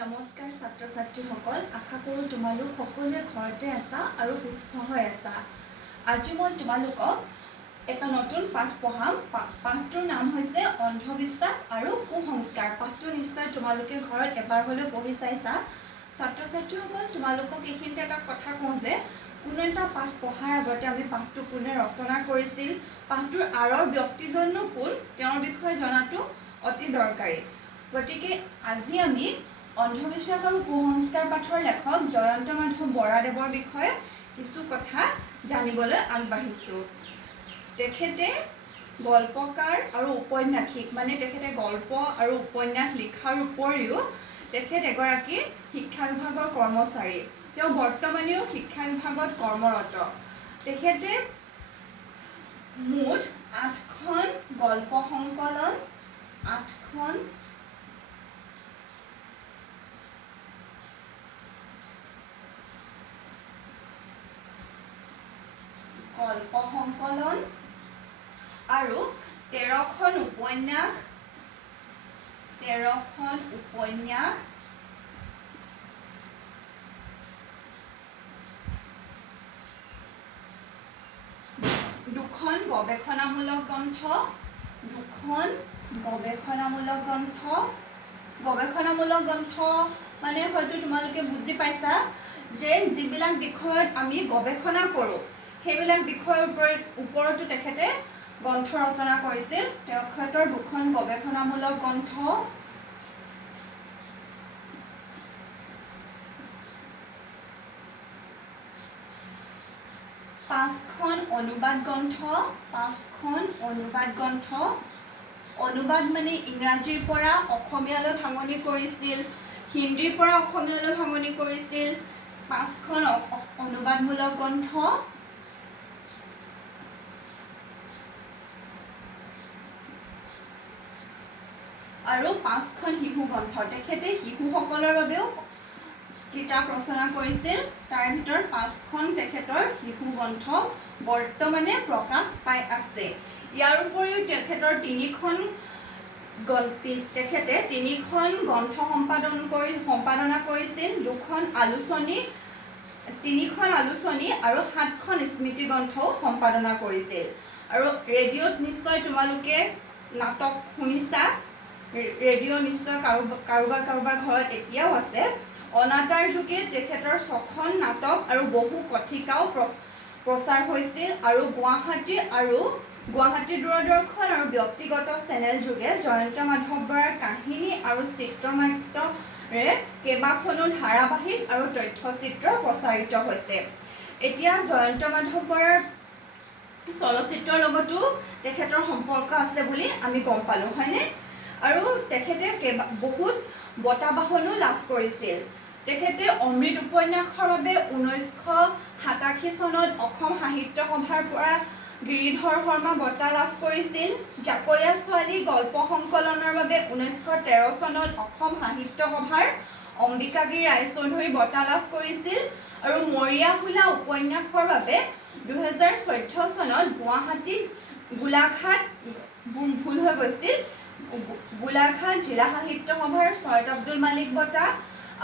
নমস্কাৰ ছাত্ৰ ছাত্ৰীসকল, আশা কৰোঁ তোমালোক সকলোৱে ঘৰতে আছা আৰু সুস্থ হৈ আছা। আজি মই তোমালোকক এটা নতুন পাঠ পঢ়াম। পাঠটোৰ নাম হৈছে অন্ধবিশ্বাস আৰু কুসংস্কাৰ। পাঠটো নিশ্চয় তোমালোকে ঘৰত এবাৰ হ'লেও পঢ়ি চাইছা। ছাত্ৰ ছাত্ৰীসকল, তোমালোকক এইখিনিতে এটা কথা কওঁ যে কোনো এটা পাঠ পঢ়াৰ আগতে আমি পাঠটো কোনে ৰচনা কৰিছিল, পাঠটোৰ আঁৰৰ ব্যক্তিজননো কোন, তেওঁৰ বিষয়ে জনাটো অতি দৰকাৰী। গতিকে আজি আমি অন্ধবিশ্বাস আৰু কুসংস্কাৰ পাঠৰ লেখক জয়ন্ত মাধৱ বৰাদেৱৰ বিষয়ে কিছু কথা জানিবলৈ আগবাঢ়িছোঁ। তেখেতে গল্পকাৰ আৰু ঔপন্যাসিক, মানে তেখেতে গল্প আৰু উপন্যাস লিখাৰ উপৰিও তেখেত এগৰাকী শিক্ষা বিভাগৰ কৰ্মচাৰী। তেওঁ বৰ্তমানেও শিক্ষা বিভাগত কৰ্মৰত। তেখেতে মুঠ 8খন গল্প সংকলন, 8খন গল্প সংকলন আৰু 13খন উপন্যাস, 2খন গৱেষণামূলক গ্ৰন্থ, গৱেষণামূলক গ্ৰন্থ মানে হয়তো তোমালোকে বুজি পাইছা যে যিবিলাক বিষয়ত আমি গৱেষণা কৰোঁ সেইবিলাক বিষয়ৰ ওপৰতো তেখেতে গ্ৰন্থ ৰচনা কৰিছিল। তেখেতৰ 2খন গৱেষণামূলক গ্ৰন্থ, 5খন অনুবাদ গ্ৰন্থ, অনুবাদ মানে ইংৰাজীৰ পৰা অসমীয়ালৈ ভাঙনি কৰিছিল, হিন্দীৰ পৰা অসমীয়ালৈ ভাঙনি কৰিছিল। 5খন অনুবাদমূলক গ্ৰন্থ আৰু 5খন শিশু গ্ৰন্থ। তেখেতে শিশুসকলৰ বাবেও কিতাপ ৰচনা কৰিছিল। তাৰ ভিতৰত 5খন তেখেতৰ শিশু গ্ৰন্থ বৰ্তমানে প্ৰকাশ পাই আছে। ইয়াৰ উপৰিও তেখেতৰ 3খন গ্ৰন্থ সম্পাদনা কৰিছিল, 3খন আলোচনী আৰু 7খন স্মৃতি গ্ৰন্থও সম্পাদনা কৰিছিল। আৰু ৰেডিঅ'ত নিশ্চয় তোমালোকে নাটক শুনিছা। ৰেডিঅ' নিশ্চয় কাৰোবাৰ ঘৰত এতিয়াও আছে। অনাতাঁৰ যোগে তেখেতৰ 6খন নাটক আৰু বহু কথিকাও প্ৰচাৰ হৈছিল। আৰু গুৱাহাটী দূৰদৰ্শন আৰু ব্যক্তিগত চেনেল যোগে জয়ন্ত মাধৱ বৰাৰ কাহিনী আৰু চিত্ৰনাট্যৰে কেইবাখনো ধাৰাবাহিক আৰু তথ্যচিত্ৰ প্ৰচাৰিত হৈছে। এতিয়া জয়ন্ত মাধৱ বৰাৰ চলচ্চিত্ৰৰ লগতো তেখেতৰ সম্পৰ্ক আছে বুলি আমি গম পালোঁ, হয়নে? আৰু তেখেতে বহুত বঁটা বাহনো লাভ কৰিছিল। তেখেতে অমৃত উপন্যাসৰ বাবে 1987 চনত অসম সাহিত্য সভাৰ পৰা গিৰিধৰ শৰ্মা বঁটা লাভ কৰিছিল। জাকৈয়া ছোৱালী গল্প সংকলনৰ বাবে 1913 চনত অসম সাহিত্য সভাৰ অম্বিকাগিৰি ৰায়চৌধুৰী বঁটা লাভ কৰিছিল। আৰু মৰিয়া হোলা উপন্যাসৰ বাবে 2014 চনত গোলাঘাট জিলা সাহিত্য সভাৰ ছৈয়দ আব্দুল মালিক বঁটা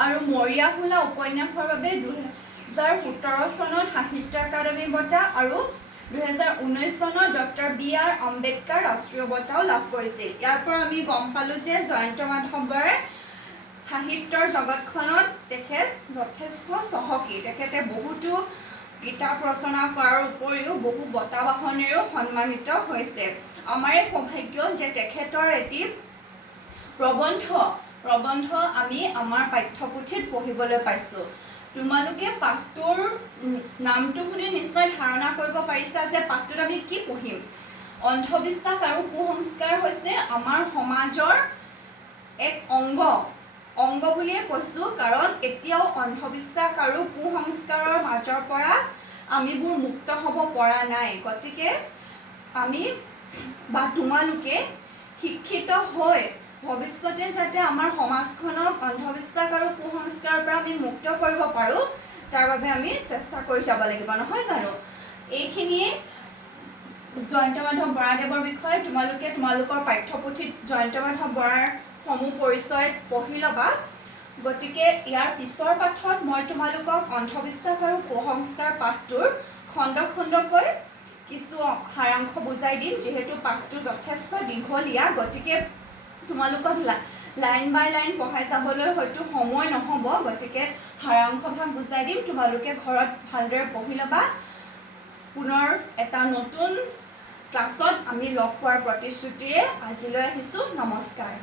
আৰু মৰিয়া হোলা উপন্যাসৰ বাবে 2017 চনত সাহিত্য একাডেমী বঁটা আৰু 2019 চনত ডক্টৰ B.R. আম্বেদকাৰ ৰাষ্ট্ৰীয় বঁটাও লাভ কৰিছিল। ইয়াৰ পৰা আমি গম পালোঁ যে জয়ন্ত মাধৱ বৰাই সাহিত্যৰ জগতখনত তেখেত যথেষ্ট চহকী। তেখেতে বহুতো কিতাপ ৰচনা কৰাৰ উপৰিও বহু বঁটা বাহনেৰেও সন্মানিত হৈছে। আমাৰে সৌভাগ্য যে তেখেতৰ এটি প্ৰবন্ধ আমি আমাৰ পাঠ্যপুথিত পঢ়িবলৈ পাইছোঁ। তোমালোকে পাঠটোৰ নামটো শুনি নিশ্চয় ধাৰণা কৰিব পাৰিছা যে পাঠটোত আমি কি পঢ়িম। অন্ধবিশ্বাস আৰু কুসংস্কাৰ হৈছে আমাৰ সমাজৰ এক অংগ বুলিয়ে কৈছোঁ, কাৰণ এতিয়াও অন্ধবিশ্বাস আৰু কুসংস্কাৰৰ মাজৰ পৰা আমিবোৰ মুক্ত হ'ব পৰা নাই। গতিকে আমি বা তোমালোকে শিক্ষিত হৈ ভৱিষ্যতে যাতে আমাৰ সমাজখনক অন্ধবিশ্বাস আৰু কুসংস্কাৰৰ পৰা আমি মুক্ত কৰিব পাৰোঁ, তাৰ বাবে আমি চেষ্টা কৰি যাব লাগিব, নহয় জানো? এইখিনিয়ে জয়ন্ত মাধৱ বৰাদেৱৰ বিষয়ে। তোমালোকে তোমালোকৰ পাঠ্যপুথিত জয়ন্ত মাধৱ বৰাৰ চমু পৰিচয় পঢ়ি ল'বা। গতিকে ইয়াৰ পিছৰ পাঠত মই তোমালোকক অন্ধবিশ্বাস আৰু কুসংস্কাৰ পাঠটোৰ খণ্ড খণ্ডকৈ কিছু সাৰাংশ বুজাই দিম যিহেতু পাঠটো যথেষ্ট দীঘলীয়া গতিকে তোমালোকক লাইন বাই লাইন পঢ়াই যাবলৈ হয়তো সময় নহ'ব গতিকে সাৰাংশ ভাগ বুজাই দিম তোমালোকে ঘৰত ভালদৰে পঢ়ি ল'বা পুনৰ এটা নতুন ক্লাছত আমি লগ পোৱাৰ প্ৰতিশ্ৰুতিৰে আজিলৈ আহিছোঁ নমস্কাৰ